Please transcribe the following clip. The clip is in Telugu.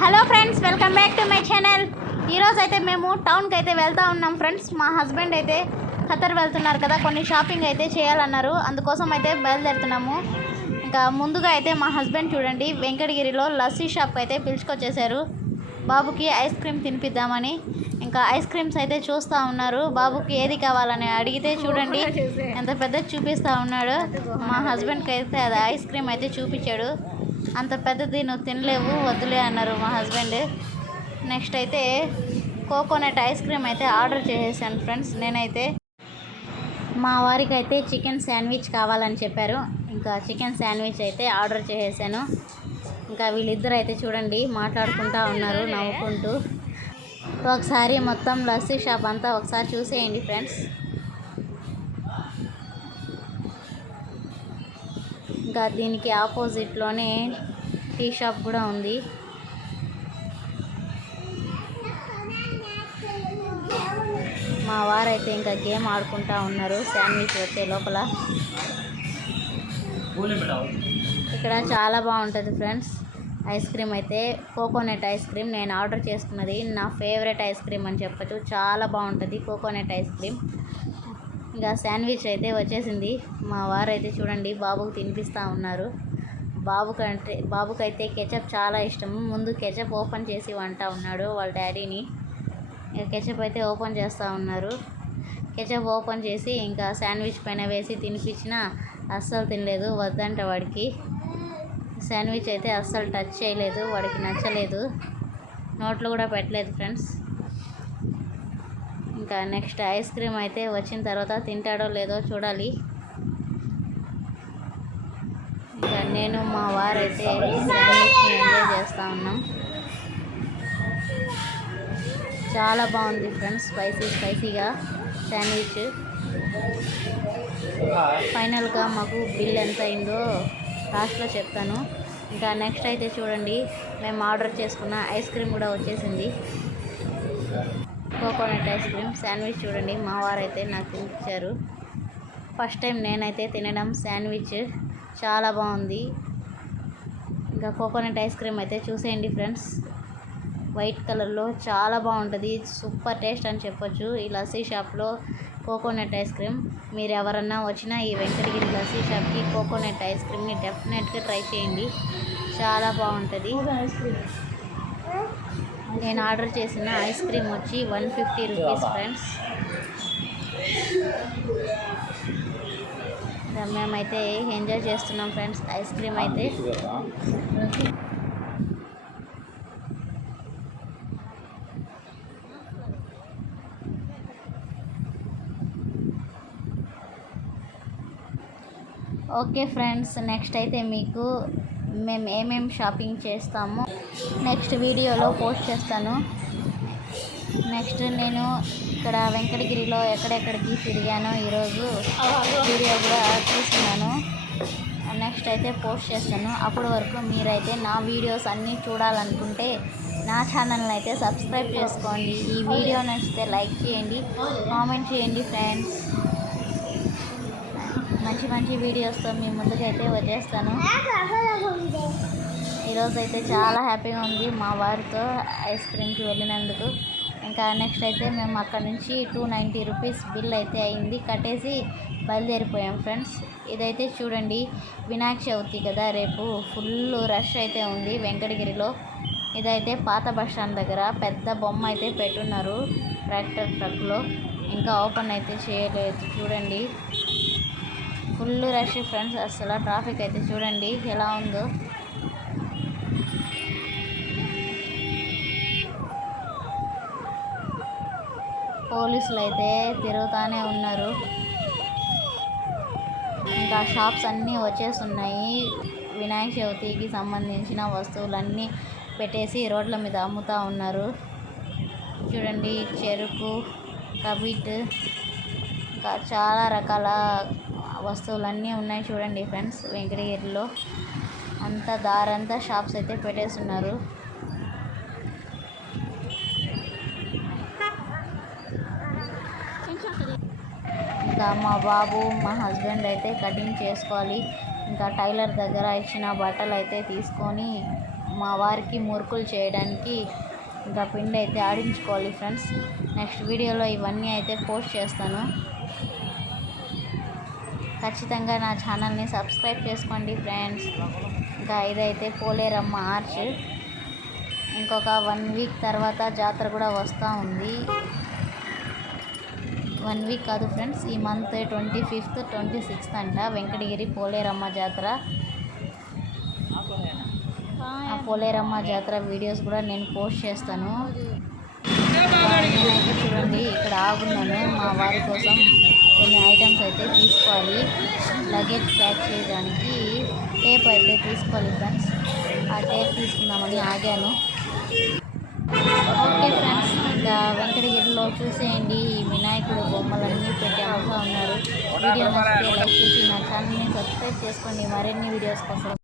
Hello friends welcome back to my channel ఈరోజు అయితే మేము టౌన్కి అయితే వెళ్తా ఉన్నాం ఫ్రెండ్స్. మా హస్బెండ్ అయితే ఖతర్ వెళ్తున్నారు కదా కొన్ని షాపింగ్ అయితే చేయాలన్నారు. అందుకోసం అయితే బయలుదేరుతున్నాము. ఇంకా ముందుగా అయితే మా హస్బెండ్ చూడండి వెంకటగిరిలో లస్సీ షాప్ అయితే పిలుచుకొచ్చేసారు. బాబుకి ఐస్ క్రీమ్ తినిపిద్దామని. ఇంకా ఐస్ క్రీమ్స్ అయితే చూస్తూ ఉన్నారు. బాబుకి ఏది కావాలని అడిగితే చూడండి ఎంత పెద్ద చూపిస్తూ ఉన్నాడు. మా హస్బెండ్కి అయితే అది ఐస్ క్రీమ్ అయితే చూపించాడు. అంత పెద్దది నువ్వు తినలేవు వద్దులే అన్నారు మా హస్బెండ్ నెక్స్ట్ అయితే కోకోనట్ ఐస్ క్రీమ్ అయితే ఆర్డర్ చేసేసాను ఫ్రెండ్స్ నేనైతే మా వారికి అయితే చికెన్ శాండ్విచ్ కావాలని చెప్పారు. ఇంకా చికెన్ శాండ్విచ్ అయితే ఆర్డర్ చేసేసాను. ఇంకా వీళ్ళిద్దరు అయితే చూడండి మాట్లాడుకుంటా ఉన్నారు నవ్వుకుంటూ. ఒకసారి మొత్తం లస్సీ షాప్ అంతా ఒకసారి చూసేయండి ఫ్రెండ్స్ ఇంకా దీనికి ఆపోజిట్లోనే టీ షాప్ కూడా ఉంది. మా వారైతే ఇంకా గేమ్ ఆడుకుంటా ఉన్నారు. శాండ్విచ్ వచ్చే లోపల. ఇక్కడ చాలా బాగుంటుంది ఫ్రెండ్స్. ఐస్ క్రీమ్ అయితే కోకోనట్ ఐస్ క్రీమ్ నేను ఆర్డర్ చేసుకున్నది. నా ఫేవరెట్ ఐస్ క్రీమ్ అని చెప్పచ్చు. చాలా బాగుంటుంది కోకోనట్ ఐస్ క్రీమ్. ఇంకా శాండ్విచ్ అయితే వచ్చేసింది. మా వారు అయితే చూడండి బాబుకు తినిపిస్తూ ఉన్నారు. బాబుకంటే బాబుకైతే కెచప్ చాలా ఇష్టం. ముందు కెచప్ ఓపెన్ చేసి వంట ఉన్నాడు వాళ్ళ డాడీని. ఇక కెచప్ అయితే ఓపెన్ చేస్తూ ఉన్నారు. కెచప్ ఓపెన్ చేసి ఇంకా శాండ్విచ్ పైన వేసి తినిపించినా అస్సలు తినలేదు వద్దంట వాడికి. శాండ్విచ్ అయితే అస్సలు టచ్ చేయలేదు వాడికి నచ్చలేదు. నోట్లో కూడా పెట్టలేదు ఫ్రెండ్స్. ఇంకా నెక్స్ట్ ఐస్ క్రీమ్ అయితే వచ్చిన తర్వాత తింటాడో లేదో చూడాలి. ఇంకా నేను మా వారైతే ఎంజాయ్ చేస్తూ ఉన్నాం. చాలా బాగుంది ఫ్రెండ్స్ స్పైసీ స్పైసీగా శాండ్విచ్. ఫైనల్గా మాకు బిల్ ఎంత అయిందో లాస్ట్లో చెప్తాను. ఇంకా నెక్స్ట్ అయితే చూడండి మేము ఆర్డర్ చేసుకున్న ఐస్ క్రీమ్ కూడా వచ్చేసింది. కోకోనట్ ఐస్ క్రీమ్ శాండ్విచ్ చూడండి. మా వారైతే నాకు ఇచ్చారు. ఫస్ట్ టైం నేనైతే తినడం శాండ్విచ్. చాలా బాగుంది. ఇంకా కోకోనట్ ఐస్ క్రీమ్ అయితే చూసేయండి ఫ్రెండ్స్. వైట్ కలర్లో చాలా బాగుంటుంది. సూపర్ టేస్ట్ అని చెప్పొచ్చు. ఈ లస్సీ షాప్లో కోకోనట్ ఐస్ క్రీమ్. మీరు ఎవరన్నా వచ్చినా ఈ వెంకటగిరి లస్సీ షాప్కి కోకోనట్ ఐస్ క్రీమ్ని డెఫినెట్గా ట్రై చేయండి. చాలా బాగుంటుంది. నేను ఆర్డర్ చేసిన ఐస్ క్రీమ్ వచ్చి వన్ ఫిఫ్టీ రూపీస్ ఫ్రెండ్స్. మేమైతే ఎంజాయ్ చేస్తున్నాం ఫ్రెండ్స్ ఐస్ క్రీమ్ అయితే. ఓకే ఫ్రెండ్స్ నెక్స్ట్ అయితే మీకు మేము ఏమేమి షాపింగ్ చేస్తామో నెక్స్ట్ వీడియోలో పోస్ట్ చేస్తాను. నెక్స్ట్ నేను ఇక్కడ వెంకటగిరిలో ఎక్కడెక్కడికి తిరిగానో ఈరోజు వీడియో కూడా చూస్తున్నాను. నెక్స్ట్ అయితే పోస్ట్ చేస్తాను. అప్పటి వరకు మీరైతే నా వీడియోస్ అన్నీ చూడాలనుకుంటే నా ఛానల్ని అయితే సబ్స్క్రైబ్ చేసుకోండి. ఈ వీడియో నచ్చితే లైక్ చేయండి కామెంట్ చేయండి ఫ్రెండ్స్. మంచి మంచి వీడియోస్తో మీ ముందుకైతే వచ్చేస్తాను ఈరోజు అయితే చాలా హ్యాపీగా ఉంది మా వారితో ఐస్ క్రీమ్కి వెళ్ళినందుకు. ఇంకా నెక్స్ట్ అయితే మేము అక్కడ నుంచి టూ నైంటీ రూపీస్ బిల్ అయితే అయింది. కట్టేసి బయలుదేరిపోయాం ఫ్రెండ్స్. ఇదైతే చూడండి వినాయక చవితి కదా రేపు. ఫుల్ రష్ అయితే ఉంది వెంకటగిరిలో. ఇదైతే పాత బస్ స్టాండ్ దగ్గర పెద్ద బొమ్మ అయితే పెట్టున్నారు ట్రాక్టర్ ట్రక్లో. ఇంకా ఓపెన్ అయితే చేయలేదు. చూడండి. ఫుల్ రష్ ఫ్రెండ్స్ అసలు ట్రాఫిక్ అయితే చూడండి ఎలా ఉందో. పోలీసులు అయితే తిరుగుతూనే ఉన్నారు. ఇంకా షాప్స్ అన్నీ వచ్చేస్తున్నాయి. వినాయక చవితికి సంబంధించిన వస్తువులన్నీ పెట్టేసి రోడ్ల మీద అమ్ముతూ ఉన్నారు. చూడండి చెరుకు కబిట్ ఇంకా చాలా రకాల వస్తువులన్నీ ఉన్నాయి చూడండి ఫ్రెండ్స్. వెంకటగిరిలో అంతా దారంతా షాప్స్ అయితే పెట్టేస్తున్నారు. ఇంకా మా బాబు మా హస్బెండ్ అయితే కటింగ్ చేసుకోవాలి. ఇంకా టైలర్ దగ్గర ఇచ్చిన బట్టలు అయితే తీసుకొని మా వారికి మురుకులు చేయడానికి ఇంకా పిండి అయితే ఆడించుకోవాలి ఫ్రెండ్స్. నెక్స్ట్ వీడియోలో ఇవన్నీ అయితే పోస్ట్ చేస్తాను. ఖచ్చితంగా నా ఛానల్ని సబ్స్క్రైబ్ చేసుకోండి ఫ్రెండ్స్. ఇంకా ఇదైతే పోలేరమ్మ ఆర్చ్. ఇంకొక వన్ వీక్ తర్వాత జాతర కూడా వస్తూ ఉంది. వన్ వీక్ కాదు ఫ్రెండ్స్ ఈ month twenty fifth twenty sixth అంట వెంకటగిరి పోలేరమ్మ జాతర. ఆ పోలేరమ్మ జాతర వీడియోస్ కూడా నేను పోస్ట్ చేస్తాను. చూడండి ఇక్కడ ఆగున్నాను మా వారి కోసం. కొన్ని ఐటమ్స్ అయితే తీసుకోవాలి. లగేజ్ ప్యాక్ చేయడానికి టేప్ అయితే తీసుకోవాలి ఫ్రెండ్స్. ఆ టేప్ తీసుకుందామని ఆగాను. ఓకే ఫ్రెండ్స్ ఇంకా వెంకటగిరిలో చూసేయండి. ఈ వినాయకుడు బొమ్మలన్నీ పెట్టి అమ్ముతూ ఉన్నారు. వీడియో నచ్చితే లైక్ చేసి నా ఛానల్ని సబ్స్క్రైబ్ చేసుకోండి మరిన్ని వీడియోస్ కోసం